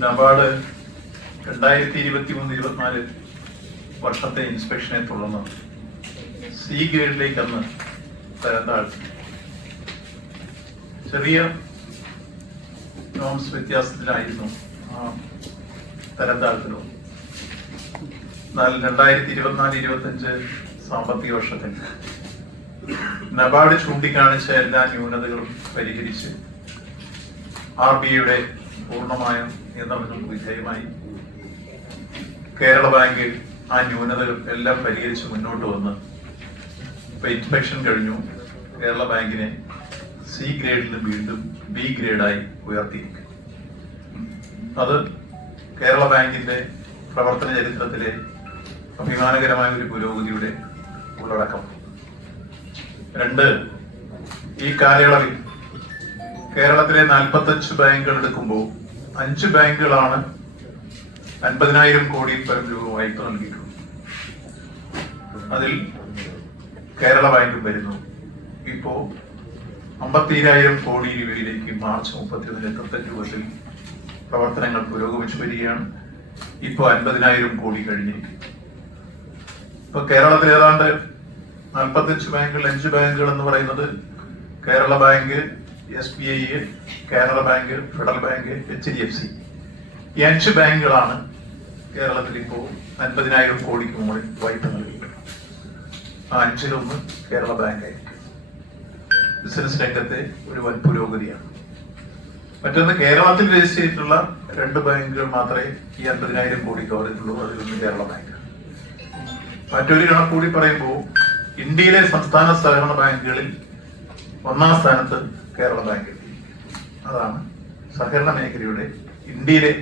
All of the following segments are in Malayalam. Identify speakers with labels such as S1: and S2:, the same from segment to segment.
S1: നബാർഡ് രണ്ടായിരത്തി ഇരുപത്തി മൂന്ന് ഇരുപത്തിനാല് വർഷത്തെ ഇൻസ്പെക്ഷനെ തുടർന്ന് സി ഗ്രേഡിലേക്ക് അന്ന് തരം താഴ്ത്തി ചെറിയ നോംസ് വ്യത്യാസത്തിലായിരുന്നു ആ തരം താഴ്ത്തലും എന്നാൽ രണ്ടായിരത്തി ഇരുപത്തിനാല് ഇരുപത്തഞ്ച് സാമ്പത്തിക വർഷത്തിൽ നബാർഡ് ചൂണ്ടിക്കാണിച്ച എല്ലാ ന്യൂനതകളും പരിഹരിച്ച് ആർ ബി ഐയുടെ പൂർണമായ നിയന്ത്രണങ്ങൾക്ക് വിധേയമായി കേരള ബാങ്കിൽ ആ ന്യൂനതകൾ എല്ലാം പരിഹരിച്ച് മുന്നോട്ട് വന്ന് ഇപ്പൊ ഇൻസ്പെക്ഷൻ കഴിഞ്ഞു. കേരള ബാങ്കിനെ സി ഗ്രേഡിൽ വീണ്ടും ബി ഗ്രേഡായി ഉയർത്തിയിരിക്കും അത് കേരള ബാങ്കിന്റെ പ്രവർത്തന ചരിത്രത്തിലെ അഭിമാനകരമായ ഒരു പുരോഗതിയുടെ ഉള്ളടക്കം. രണ്ട് ഈ കാലയളവിൽ കേരളത്തിലെ നാൽപ്പത്തഞ്ച് ബാങ്കുകൾ എടുക്കുമ്പോൾ അഞ്ച് ബാങ്കുകളാണ് അൻപതിനായിരം കോടി പരം രൂപ വായ്പ നൽകിയിട്ടുള്ളത്. അതിൽ കേരള ബാങ്കും വരുന്നു. ഇപ്പോ അമ്പത്തിരായിരം കോടി രൂപയിലേക്ക് മാർച്ച് മുപ്പത്തിയൊന്നിന് എത്രത്തെ രൂപത്തിൽ പ്രവർത്തനങ്ങൾ പുരോഗമിച്ചു വരികയാണ്. ഇപ്പോൾ അൻപതിനായിരം കോടി കഴിഞ്ഞിരിക്കും ഇപ്പൊ കേരളത്തിൽ ഏതാണ്ട് നാൽപ്പത്തഞ്ച് ബാങ്കുകൾ അഞ്ച് ബാങ്കുകൾ എന്ന് പറയുന്നത് Kerala bank S B I Canara bank federal bank H D F C ഈ അഞ്ച് ബാങ്കുകളാണ് കേരളത്തിൽ ഇപ്പോൾ അൻപതിനായിരം കോടിക്ക് മുകളിൽ വായ്പ നൽകിയിട്ടുള്ളത്. ആ അഞ്ചിലൊന്ന് കേരള ബാങ്ക് ആയിരിക്കും. ബിസിനസ് രംഗത്തെ ഒരു വൻ പുരോഗതിയാണ് മറ്റൊന്ന് കേരളത്തിൽ രജിസ്റ്റർ ചെയ്തിട്ടുള്ള രണ്ട് ബാങ്കുകൾ മാത്രമേ ഈ അൻപതിനായിരം കോടി കവറിട്ടുള്ളൂ അതിലൊന്ന് കേരള ബാങ്ക്. മറ്റൊരു കണക്ക് കൂടി പറയുമ്പോൾ ഇന്ത്യയിലെ സംസ്ഥാന സഹകരണ ബാങ്കുകളിൽ ഒന്നാം സ്ഥാനത്ത് കേരള ബാങ്കിൽ അതാണ് സഹകരണ മേഖലയുടെ ഇന്ത്യയിലെ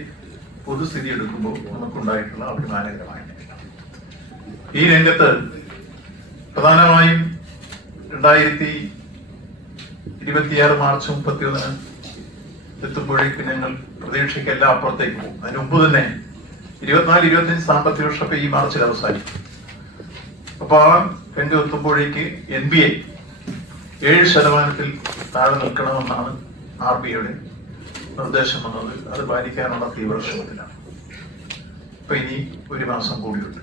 S1: പൊതുസ്ഥിതി എടുക്കുമ്പോൾ നമുക്കുണ്ടായിട്ടുള്ള അഭിമാനകരമായ ഈ രംഗത്ത് പ്രധാനമായും രണ്ടായിരത്തി ഇരുപത്തിയാറ് മാർച്ച് മുപ്പത്തിയൊന്നിന് എത്തുമ്പോഴേക്കും ഞങ്ങൾ പ്രതീക്ഷയ്ക്കെല്ലാം അപ്പുറത്തേക്ക് പോകും. അതിന് മുമ്പ് തന്നെ ഇരുപത്തിനാല് ഇരുപത്തിയഞ്ച് സാമ്പത്തിക വർഷമൊക്കെ ഈ മാർച്ചിൽ അവസാനിക്കും. അപ്പോൾ ആ രംഗം എത്തുമ്പോഴേക്ക് എൻ ബി ഐ ഏഴ് ശതമാനത്തിൽ താഴെ നിൽക്കണമെന്നാണ് ആർ ബി ഐയുടെ നിർദ്ദേശം വന്നത്. അത് പാലിക്കാനുള്ള തീവ്ര ശ്രമത്തിലാണ് ഇപ്പൊ ഇനി ഒരു മാസം കൂടിയുണ്ട്.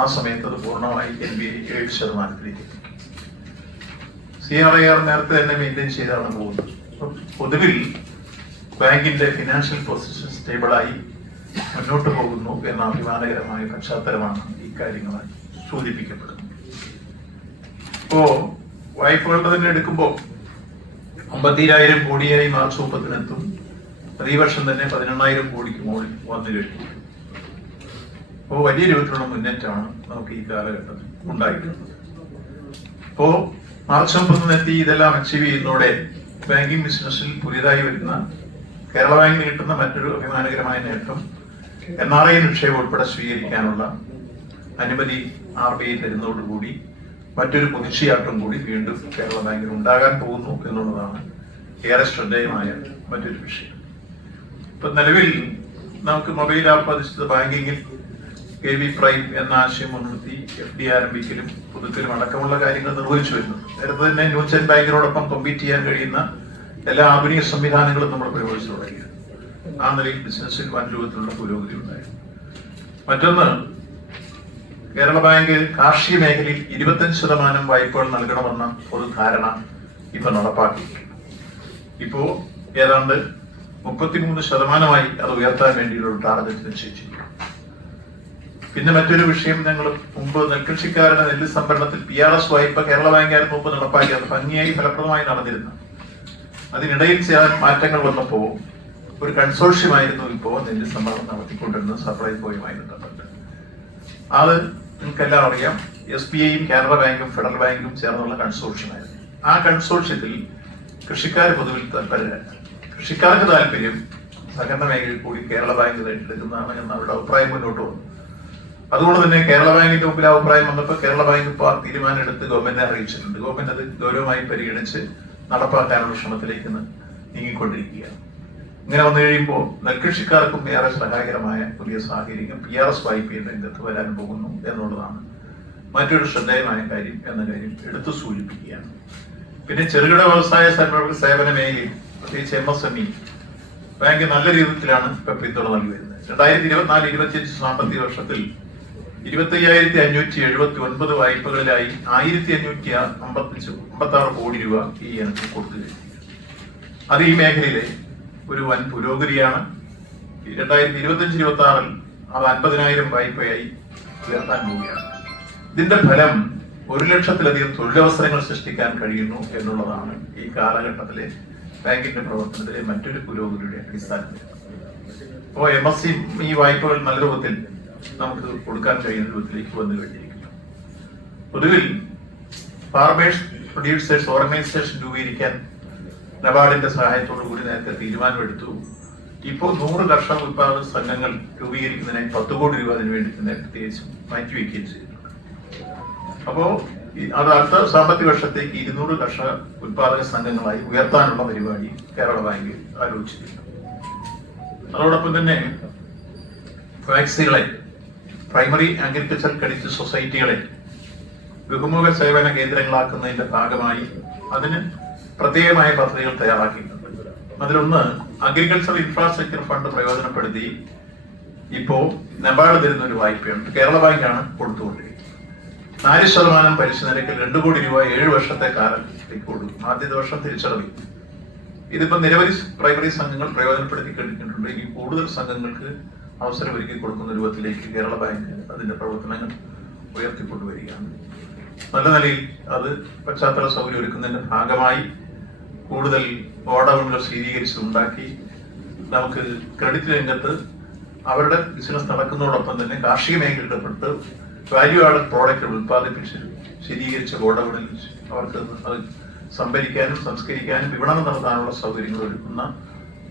S1: ആ സമയത്ത് അത് പൂർണമായി എൻ ബി ഐ ഏഴ് ശതമാനത്തിലേക്ക് സി ആർ ഐ ആർ നേരത്തെ തന്നെ മെയിന്റെയിൻ ചെയ്താണ് പോകുന്നത്. പൊതുവിൽ ബാങ്കിന്റെ ഫിനാൻഷ്യൽ പൊസിഷൻ സ്റ്റേബിളായി മുന്നോട്ട് പോകുന്നു എന്ന അഭിമാനകരമായ പശ്ചാത്തലമാണ് ഇക്കാര്യങ്ങളായി സൂചിപ്പിക്കപ്പെടുന്നത്. ഇപ്പോ വായ്പകളുടെ തന്നെ എടുക്കുമ്പോൾ അമ്പത്തിരായിരം കോടിയായി മാർച്ച് മുപ്പത്തിനെത്തും. പ്രതിവർഷം തന്നെ പതിനെണ്ണായിരം കോടിക്ക് മുകളിൽ വന്നു കഴിഞ്ഞു. അപ്പോൾ വലിയ രൂപത്തിലുള്ള മുന്നേറ്റമാണ് നമുക്ക് ഈ കാലഘട്ടത്തിൽ ഉണ്ടായിട്ടുള്ളത് അപ്പോ മാർച്ച് മുപ്പത്തിനെത്തി ഇതെല്ലാം അച്ചീവ് ചെയ്യുന്നതോടെ ബാങ്കിങ് ബിസിനസ്സിൽ പുതിയതായി വരുന്ന കേരള ബാങ്കിന് കിട്ടുന്ന മറ്റൊരു അഭിമാനകരമായ നേട്ടം എൻ ആർ ഐ നിക്ഷേപം ഉൾപ്പെടെ സ്വീകരിക്കാനുള്ള അനുമതി ആർ ബി ഐ തരുന്നതോടുകൂടി മറ്റൊരു കുതിച്ചയാട്ടം കൂടി വീണ്ടും കേരള ബാങ്കിന് ഉണ്ടാകാൻ പോകുന്നു എന്നുള്ളതാണ് ഏറെ ശ്രദ്ധേയമായ മറ്റൊരു വിഷയം. ഇപ്പൊ നിലവിൽ നമുക്ക് മൊബൈൽ ആപ്പ് അധിഷ്ഠിത ബാങ്കിങ്ങിൽ കെ വി പ്രൈം എന്ന ആശയം മുൻനിർത്തി എഫ് ഡി ആരംഭിക്കലും പുതുക്കലും അടക്കമുള്ള കാര്യങ്ങൾ നിർവഹിച്ചു വരുന്നു നേരത്തെ തന്നെ ന്യൂജൻ ബാങ്കിനോടൊപ്പം കോമ്പീറ്റ് ചെയ്യാൻ കഴിയുന്ന എല്ലാ ആധുനിക സംവിധാനങ്ങളും നമ്മൾ പ്രയോഗിച്ചു തുടങ്ങി ആ നിലയിൽ ബിസിനസ്സിൽ വൻ രൂപത്തിലുള്ള പുരോഗതി ഉണ്ടായി മറ്റൊന്ന് കേരള ബാങ്ക് കാർഷിക മേഖലയിൽ ഇരുപത്തഞ്ച് ശതമാനം വായ്പകൾ നൽകണമെന്ന ഒരു ധാരണ ഇപ്പൊ നടപ്പാക്കി. ഇപ്പോ ഏതാണ്ട് മുപ്പത്തിമൂന്ന് ശതമാനമായി അത് ഉയർത്താൻ വേണ്ടിയുള്ള ടാർഗറ്റ് നിശ്ചയിച്ചിട്ടുണ്ട് പിന്നെ മറ്റൊരു വിഷയം ഞങ്ങൾ മുമ്പ് നെൽകൃഷിക്കാരുടെ നെല്ല് സംഭരണത്തിൽ പി ആർ എസ് വായ്പ കേരള ബാങ്കായിരുന്നു മുമ്പ് നടപ്പാക്കി. അത് ഭംഗിയായി ഫലപ്രദമായി നടന്നിരുന്നു. അതിനിടയിൽ ചില മാറ്റങ്ങൾ വന്നപ്പോ ഒരു കൺസോർഷ്യമായിരുന്നു ഇപ്പോ നെല്ല് സംഭരണം നടത്തിക്കൊണ്ടിരുന്നത്. സപ്ലൈകോയുമായി ബന്ധപ്പെട്ട് അത് നിങ്ങൾക്കെല്ലാം അറിയാം എസ് ബി ഐയും കാനറ ബാങ്കും ഫെഡറൽ ബാങ്കും ചേർന്നുള്ള കൺസോർഷ്യമായിരുന്നു ആ കൺസോർഷ്യത്തിൽ കൃഷിക്കാർ പൊതുവിൽ താല്പര്യമില്ല കൃഷിക്കാർക്ക് താല്പര്യം സഹകരണ മേഖലയിൽ കൂടി കേരള ബാങ്ക് ഏറ്റെടുക്കുന്നതാണ് എന്ന അവരുടെ അഭിപ്രായം മുന്നോട്ട് വന്നു. അതുകൊണ്ട് തന്നെ കേരള ബാങ്കിന്റെ മുമ്പിൽ അഭിപ്രായം വന്നപ്പോൾ കേരള ബാങ്ക് ഇപ്പോൾ ആ തീരുമാനം എടുത്ത് ഗവൺമെന്റിനെ അറിയിച്ചിട്ടുണ്ട്. ഗവൺമെന്റ് അത് ഗൗരവമായി പരിഗണിച്ച് നടപ്പാക്കാനുള്ള ശ്രമത്തിലേക്ക് നീങ്ങിക്കൊണ്ടിരിക്കുകയാണ്. ഇങ്ങനെ വന്നു കഴിയുമ്പോൾ നെൽകൃഷിക്കാർക്കും ഏറെ സഹായകരമായ പുതിയ സാഹചര്യം പി ആർ എസ് വായ്പയുടെ രംഗത്ത് വരാൻ പോകുന്നു എന്നുള്ളതാണ് മറ്റൊരു ശ്രദ്ധേയമായ കാര്യം എന്ന കാര്യം എടുത്തു സൂചിപ്പിക്കുകയാണ്. പിന്നെ ചെറുകിട വ്യവസായ സേവന മേഖലയിൽ പ്രത്യേകിച്ച് M S M E bank നല്ല രീതിയിലാണ് ഇപ്പൊ പിന്തുണ നൽകി വരുന്നത് രണ്ടായിരത്തി ഇരുപത്തിനാല് ഇരുപത്തിയഞ്ച് സാമ്പത്തിക വർഷത്തിൽ ഇരുപത്തി അയ്യായിരത്തി അഞ്ഞൂറ്റി എഴുപത്തി ഒൻപത് വായ്പകളിലായി ആയിരത്തി അഞ്ഞൂറ്റി അമ്പത്തഞ്ച് അമ്പത്തി ആറ് കോടി രൂപ ഈ ഇനത്തിൽ കൊടുത്തു കഴിഞ്ഞു. അത് ഈ മേഖലയിലെ ഒരു വൻ പുരോഗതിയാണ്. രണ്ടായിരത്തി ഇരുപത്തഞ്ച് ഇരുപത്തി ആറിൽ അത് അൻപതിനായിരം വായ്പയായി ഉയർത്താൻ പോവുകയാണ്. ഇതിന്റെ ഫലം ഒരു ലക്ഷത്തിലധികം തൊഴിലവസരങ്ങൾ സൃഷ്ടിക്കാൻ കഴിയുന്നു എന്നുള്ളതാണ് ഈ കാലഘട്ടത്തിലെ ബാങ്കിന്റെ പ്രവർത്തനത്തിലെ മറ്റൊരു പുരോഗതിയുടെ അടിസ്ഥാനത്തിൽ. അപ്പോൾ എം എസ് സി ഈ വായ്പകൾ നല്ല രൂപത്തിൽ നമുക്ക് കൊടുക്കാൻ കഴിയുന്ന രൂപത്തിലേക്ക് വന്നു കഴിഞ്ഞിരിക്കുന്നു. പൊതുവിൽ ഫാർമേഴ്സ് പ്രൊഡ്യൂസേഴ്സ് ഓർഗനൈസേഷൻ രൂപീകരിക്കാൻ നബാർഡിന്റെ സഹായത്തോടു കൂടി നേരത്തെ തീരുമാനമെടുത്തു. ഇപ്പോൾ നൂറ് കർഷക ഉത്പാദക സംഘങ്ങൾ രൂപീകരിക്കുന്നതിനായി പത്ത് കോടി രൂപ അതിന് വേണ്ടി തന്നെ പ്രത്യേകിച്ചും മാറ്റിവെക്കുകയും ചെയ്തിട്ടുണ്ട് അപ്പോ അത് അടുത്ത സാമ്പത്തിക വർഷത്തേക്ക് ഇരുന്നൂറ് കർഷക ഉത്പാദക സംഘങ്ങളായി ഉയർത്താനുള്ള പരിപാടി കേരള ബാങ്ക് ആലോചിച്ചിട്ടുണ്ട്. അതോടൊപ്പം തന്നെ വാക്സികളെ പ്രൈമറി അഗ്രികൾച്ചർ ക്രെഡിറ്റ് സൊസൈറ്റികളെ ബഹുമുഖ സേവന കേന്ദ്രങ്ങളാക്കുന്നതിന്റെ ഭാഗമായി അതിന് പ്രത്യേകമായ പദ്ധതികൾ തയ്യാറാക്കിയിട്ടുണ്ട്. അതിലൊന്ന് അഗ്രികൾച്ചർ ഇൻഫ്രാസ്ട്രക്ചർ ഫണ്ട് പ്രയോജനപ്പെടുത്തി ഇപ്പോൾ നബാർഡ് തരുന്ന ഒരു വായ്പയുണ്ട്. കേരള ബാങ്കാണ് കൊടുത്തുകൊണ്ടിരിക്കുന്നത്. നാല് ശതമാനം പലിശ നിരക്കിൽ രണ്ടു കോടി രൂപ ഏഴ് വർഷത്തെ കാലത്തേക്ക് കൊടുക്കും ആദ്യത്തെ വർഷം തിരിച്ചടവ് ഇതിപ്പോ നിരവധി പ്രൈമറി സംഘങ്ങൾ പ്രയോജനപ്പെടുത്തി കഴിഞ്ഞിട്ടുണ്ട് ഇനി കൂടുതൽ സംഘങ്ങൾക്ക് അവസരം ഒരുക്കി കൊടുക്കുന്ന രൂപത്തിലേക്ക് കേരള ബാങ്ക് അതിന്റെ പ്രവർത്തനങ്ങൾ ഉയർത്തിക്കൊണ്ടുവരികയാണ്. നല്ല നിലയിൽ അത് പശ്ചാത്തല സൗകര്യം ഒരുക്കുന്നതിന്റെ ഭാഗമായി കൂടുതൽ ഗോഡൌണുകൾ സ്ഥിരീകരിച്ച് ഉണ്ടാക്കി നമുക്ക് ക്രെഡിറ്റ് രംഗത്ത് അവരുടെ ബിസിനസ് നടക്കുന്നതോടൊപ്പം തന്നെ കാർഷിക മേഖലയുടെ പെട്ട് വാല്യൂ ആഡഡ് പ്രോഡക്റ്റുകൾ ഉത്പാദിപ്പിച്ച് ശരീകരിച്ച ഗോഡൌണിൽ അവർക്ക് അത് സംഭരിക്കാനും സംസ്കരിക്കാനും വിപണനം നടത്താനുള്ള സൗകര്യങ്ങൾ ഒരുക്കുന്ന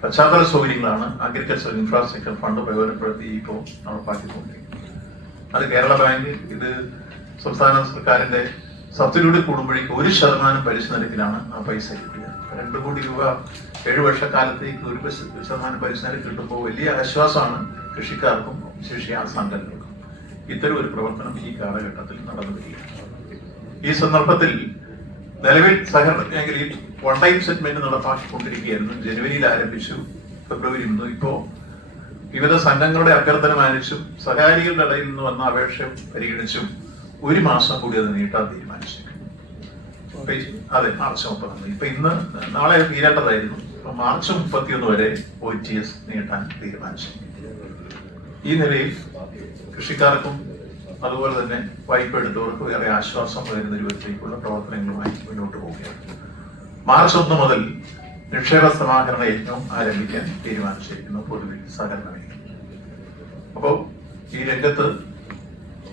S1: പശ്ചാത്തല സൗകര്യങ്ങളാണ് അഗ്രികൾച്ചർ ഇൻഫ്രാസ്ട്രക്ചർ ഫണ്ട് പ്രയോജനപ്പെടുത്തി ഇപ്പോൾ നടപ്പാക്കിക്കൊണ്ടിരിക്കുന്നത് അത് കേരള ബാങ്ക് ഇത് സംസ്ഥാന സർക്കാരിന്റെ സബ്സിഡിയോട് കൂടുമ്പോഴേക്ക് ഒരു ശതമാനം പലിശ നിരക്കിലാണ് ആ പൈസ കിട്ടുക രണ്ട് കോടി രൂപ ഏഴ് വർഷക്കാലത്തേക്ക് ഒരു ശതമാനം പലിശ കിട്ടുമ്പോൾ വലിയ ആശ്വാസമാണ് കൃഷിക്കാർക്കും ശേഷി സംഘടനകൾക്കും ഇത്തരം ഒരു പ്രവർത്തനം ഈ കാലഘട്ടത്തിൽ നടന്നു വരികയാണ് ഈ സന്ദർഭത്തിൽ നിലവിൽ സഹകരണ മേഖലയിൽ വൺ ടൈം സെറ്റ്മെന്റ് നടപ്പാക്കിക്കൊണ്ടിരിക്കുകയായിരുന്നു ജനുവരിയിൽ ആരംഭിച്ചു ഫെബ്രുവരി മുതൽ. ഇപ്പോ വിവിധ സംഘങ്ങളുടെ അഭ്യർത്ഥന മാനിച്ചും സഹകാരികളുടെ ഇടയിൽ നിന്ന് വന്ന അപേക്ഷ പരിഗണിച്ചും ഒരു മാസം കൂടി അത് നീട്ടാൻ തീരുമാനിച്ചു ഈ- അതെ മാർച്ച് മുപ്പത്തൊന്ന്. ഇപ്പൊ ഇന്ന് നാളെ തീരേണ്ടതായിരുന്നു. അപ്പൊ മാർച്ച് മുപ്പത്തിയൊന്ന് വരെ ഒ ടി എസ് നീട്ടാൻ തീരുമാനിച്ചു. ഈ നിലയിൽ കൃഷിക്കാർക്കും അതുപോലെ തന്നെ വായ്പ എടുത്തവർക്ക് വേറെ ആശ്വാസം വരുന്ന രൂപത്തിലേക്കുള്ള പ്രവർത്തനങ്ങളുമായി മുന്നോട്ട് പോവുകയാണ്. മാർച്ച് ഒന്ന് മുതൽ നിക്ഷേപ സമാഹരണ യജ്ഞം ആരംഭിക്കാൻ തീരുമാനിച്ചിരിക്കുന്നു പൊതുവിൽ സഹകരണ മേഖല അപ്പോൾ ഈ രംഗത്ത്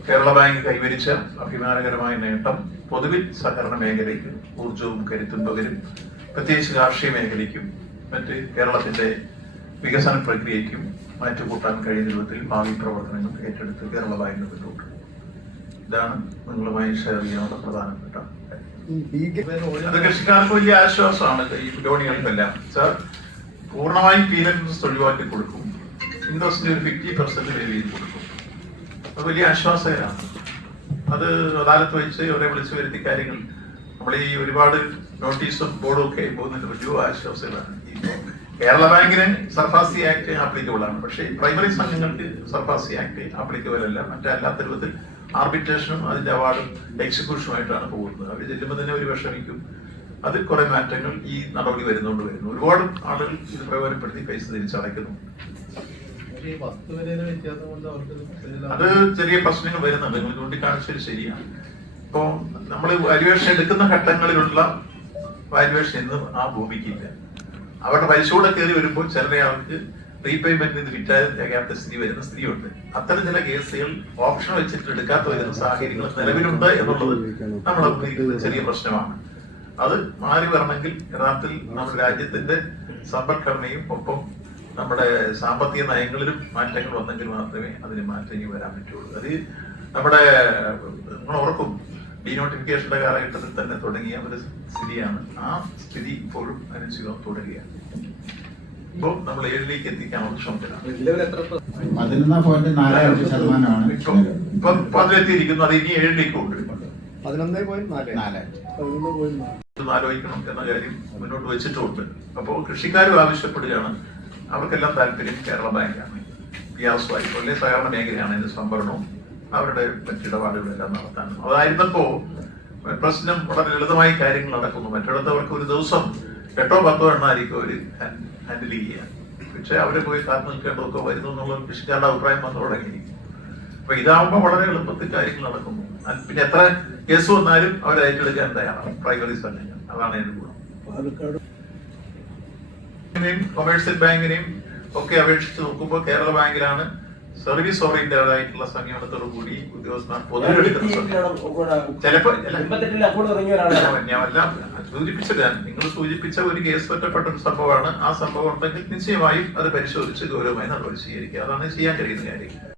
S1: കേരള ബാങ്ക് കൈവരിച്ച അഭിമാനകരമായ നേട്ടം പൊതുവിൽ സഹകരണ മേഖലയ്ക്ക് ഊർജവും കരുത്തും പ്രത്യേകിച്ച് കാർഷിക മേഖലയ്ക്കും മറ്റ് കേരളത്തിന്റെ വികസന പ്രക്രിയയ്ക്കും മാറ്റുകൂട്ടാൻ കഴിയുന്ന രൂപത്തിൽ ഭാവി പ്രവർത്തനങ്ങൾ ഏറ്റെടുത്ത് കേരള ബാങ്കിന് മുന്നോട്ട് ഇതാണ് നിങ്ങളുമായി ഷെയർ ചെയ്യാനുള്ള പ്രധാനപ്പെട്ട. അത് കൃഷിക്കാർക്ക് വലിയ ആശ്വാസമാണ്. ഈ ലോണികൾക്കെല്ലാം സാർ പൂർണമായും പീനൽ ഇൻട്രസ്റ്റ് ഒഴിവാക്കി കൊടുക്കും. ഇൻട്രസ്റ്റിന്റെ ഒരു ഫിഫ്റ്റി പെർസെന്റ് കൊടുക്കും. അത് വലിയ ആശ്വാസകരമാണ് അത് അദാലത്ത് വെച്ച് അവരെ വിളിച്ചു വരുത്തി കാര്യങ്ങൾ. നമ്മൾ ഈ ഒരുപാട് നോട്ടീസും ബോർഡും ഒക്കെ പോകുന്നുണ്ട്. വലിയ ആശ്വാസങ്ങളാണ്. കേരള ബാങ്കിന് സർഫാസി ആക്ട് ആപ്ലിക്കബിൾ ആണ്. പക്ഷേ പ്രൈമറി സംഘങ്ങൾക്ക് സർഫാസി ആക്ട് ആപ്ലിക്കബിൾ അല്ല. മറ്റല്ലാത്ത രൂപത്തിൽ ആർബിട്രേഷനും അതിന്റെ അവാർഡും എക്സിക്യൂഷനുമായിട്ടാണ് പോകുന്നത്. അവർ ചെല്ലുമ്പോൾ തന്നെ ഒരു വിഷമിക്കും. അത് കുറെ മാറ്റങ്ങൾ ഈ നടപടി വരുന്നുകൊണ്ട് വരുന്നു. ഒരുപാട് ആളുകൾ ഇത് പ്രയോജനപ്പെടുത്തി പൈസ തിരിച്ചടയ്ക്കുന്നു. അത് ചെറിയ പ്രശ്നങ്ങൾ വരുന്നുണ്ട്. നിങ്ങൾ ചൂണ്ടിക്കാണിച്ചത് ശരിയാണ്. ഇപ്പോ നമ്മൾ വാല്യുവേഷൻ എടുക്കുന്ന ഘട്ടങ്ങളിലുള്ള വാല്യുവേഷൻ എന്നും ആ ഭൂമിക്കില്ല അവരുടെ പരിശോധന കയറി വരുമ്പോൾ ചില ആൾക്ക് റീപേയ്മെന്റ് വിറ്റാലും തികയാത്ത സ്ഥിതി വരുന്ന സ്ഥിതിയുണ്ട്. അത്തരം ചില കേസുകൾ ഓപ്ഷൻ വെച്ചിട്ട് എടുക്കാത്ത വരുന്ന സാഹചര്യങ്ങൾ നിലവിലുണ്ട് എന്നുള്ളത് നമ്മുടെ ചെറിയ പ്രശ്നമാണ്. അത് മാറി വരണമെങ്കിൽ യഥാർത്ഥത്തിൽ നമ്മുടെ രാജ്യത്തിന്റെ സമ്പദ്ഘടനയും ഒപ്പം നമ്മുടെ സാമ്പത്തിക നയങ്ങളിലും മാറ്റങ്ങൾ വന്നെങ്കിൽ മാത്രമേ അതിന് മാറ്റങ്ങൾ വരാൻ പറ്റുള്ളൂ. അത് നമ്മുടെ നിങ്ങൾ ഓർക്കും ഡിനോട്ടിഫിക്കേഷന്റെ കാലഘട്ടത്തിൽ തന്നെ തുടങ്ങിയ ഒരു സ്ഥിതിയാണ്. ആ സ്ഥിതി ഇപ്പോഴും അനുസരിച്ച് തുടരുകയാണ്. ഇപ്പോൾ നമ്മൾ ഏഴിലേക്ക് എത്തിക്കാനുള്ള ശ്രമത്തിലാണ്. ഇപ്പൊ ഇപ്പൊ അതിലെത്തിയിരിക്കുന്നു അത് ഇനി ഏഴിലേക്ക് കൊണ്ടുവരും.
S2: പതിനൊന്നേ പോയിന്റ് നാല്.
S3: നാല്
S2: പതിനൊന്ന് പോയിന്റ്
S1: ആലോചിക്കണം എന്ന കാര്യം മുന്നോട്ട് വെച്ചിട്ടുണ്ട്. അപ്പോൾ കൃഷിക്കാരും ആവശ്യപ്പെടുകയാണ്. അവർക്കെല്ലാം താല്പര്യം കേരള ബാങ്കാണ്. പി ആർ സ്വായ്പ അല്ലെ സഹകരണ മേഖലയാണ് ഇതിന്റെ സംഭരണവും അവരുടെ മറ്റിടപാടുകളെല്ലാം നടത്താനും. അതായിരുന്നപ്പോ പ്രശ്നം വളരെ ലളിതമായി കാര്യങ്ങൾ നടക്കുന്നു. മറ്റിടത്തവർക്ക് ഒരു ദിവസം എട്ടോ പത്തോ എണ്ണമായിരിക്കും അവർ ഹാൻഡിൽ ചെയ്യുക പക്ഷെ അവരെ പോയി കാത്തു നിൽക്കേണ്ടതൊക്കെ വരുന്നു എന്നുള്ള കൃഷിക്കാരുടെ അഭിപ്രായം വന്നു തുടങ്ങി. അപ്പൊ ഇതാവുമ്പോൾ വളരെ എളുപ്പത്തിൽ കാര്യങ്ങൾ നടക്കുന്നു. പിന്നെ എത്ര കേസ് വന്നാലും അവർ ഏറ്റെടുക്കാൻ തയ്യാറാണ്. പ്രൈവറി തന്നെ. അതാണ് അതിന്റെ ഗുണം. ബാങ്കിനെയും കൊമേഴ്സ്യൽ ബാങ്കിനെയും ഒക്കെ അപേക്ഷിച്ച് നോക്കുമ്പോൾ കേരള ബാങ്കിലാണ് സർവീസ് ഓറിയന്റഡ് ആയിട്ടുള്ള സമീപനത്തോടു കൂടി ഉദ്യോഗസ്ഥർ ചിലപ്പോ ഞാൻ സൂചിപ്പിച്ചത് നിങ്ങൾ സൂചിപ്പിച്ച ഒരു കേസ് ഒറ്റപ്പെട്ട ഒരു സംഭവമാണ്. ആ സംഭവം ഉണ്ടെങ്കിൽ നിശ്ചയമായും അത് പരിശോധിച്ച് ഗൗരവമായി നടപടി സ്വീകരിക്കുക. അതാണ് ചെയ്യാൻ കഴിയുന്ന കാര്യം.